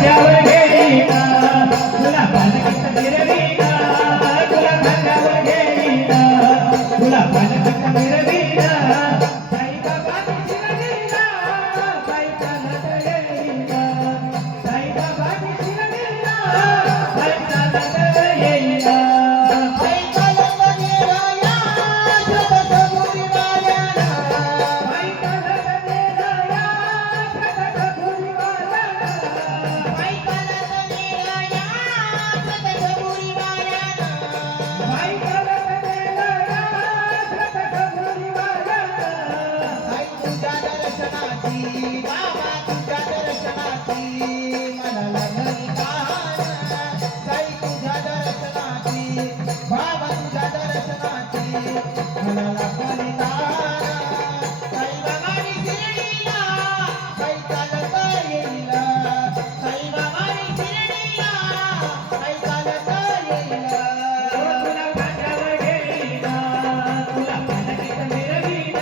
खांद्यावर घेईना तुला पालखीत फिरवीना तुला खांद्यावर घेईना तुला पालखीत फिरवीना साईबाबा शिरडीला साईचा नाद येईना साईबाबा शिरडीला साईचा नाद येईना बाबा तुझ्या दर्शनाची